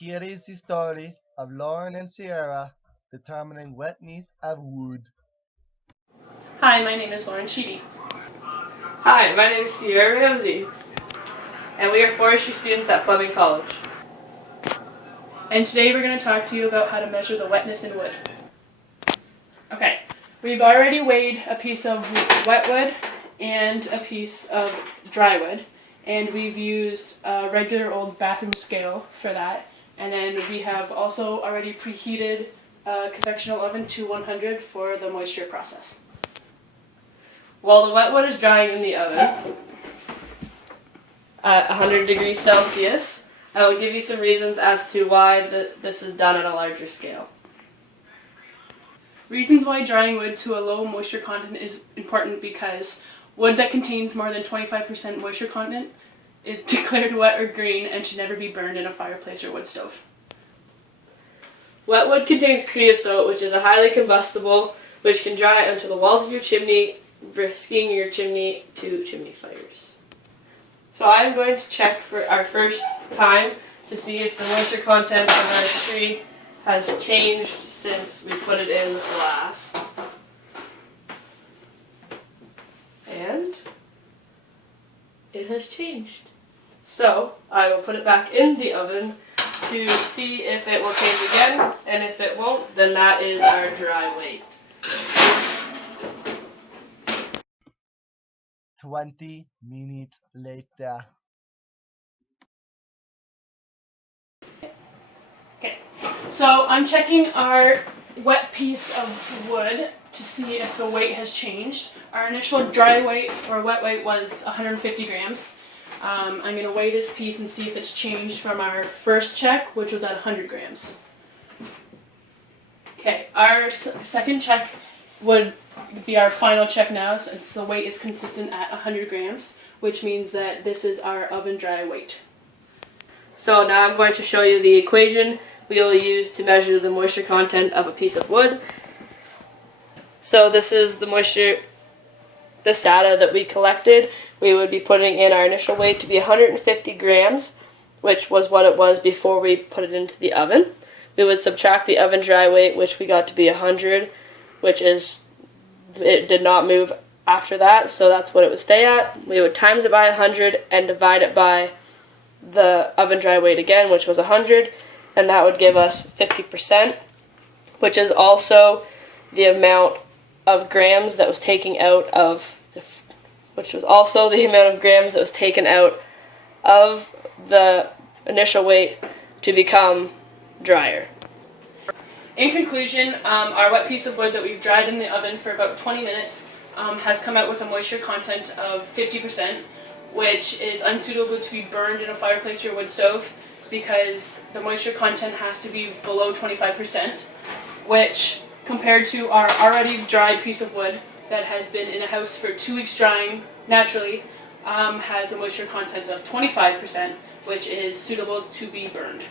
Here is the story of Lauren and Sierra determining wetness of wood. Hi, my name is Lauren Sheedy. Hi, my name is Sierra Ramsey, and we are forestry students at Fleming College. And today we're going to talk to you about how to measure the wetness in wood. Okay, we've already weighed a piece of wet wood and a piece of dry wood, and we've used a regular old bathroom scale for that. And then we have also already preheated a convectional oven to 100 for the moisture process. While the wet wood is drying in the oven at 100 degrees Celsius, I will give you some reasons as to why this is done at a larger scale. Reasons why drying wood to a low moisture content is important because wood that contains more than 25% moisture content is declared wet or green and should never be burned in a fireplace or wood stove. Wet wood contains creosote, which is a highly combustible, which can dry onto the walls of your chimney, risking your chimney to chimney fires. So I'm going to check for our first time to see if the moisture content of our tree has changed since we put it in last. And it has changed. So I will put it back in the oven to see if it will change again, and if it won't, then that is our dry weight. 20 minutes later. Okay, so I'm checking our wet piece of wood to see if the weight has changed. Our initial dry weight or wet weight was 150 grams. I'm going to weigh this piece and see if it's changed from our first check, which was at 100 grams. Okay, our second check would be our final check now, since the weight is consistent at 100 grams, which means that this is our oven dry weight. So now I'm going to show you the equation we will use to measure the moisture content of a piece of wood. So this is the moisture, this data that we collected. We would be putting in our initial weight to be 150 grams, which was what it was before we put it into the oven. We would subtract the oven dry weight, which we got to be 100, which is, it did not move after that, so that's what it would stay at. We would times it by 100 and divide it by the oven dry weight again, which was 100, and that would give us 50%, which is also the amount of grams that was taken out of the initial weight to become drier. In conclusion, our wet piece of wood that we've dried in the oven for about 20 minutes has come out with a moisture content of 50%, which is unsuitable to be burned in a fireplace or wood stove because the moisture content has to be below 25%, which compared to our already dried piece of wood that has been in a house for 2 weeks drying naturally has a moisture content of 25%, which is suitable to be burned.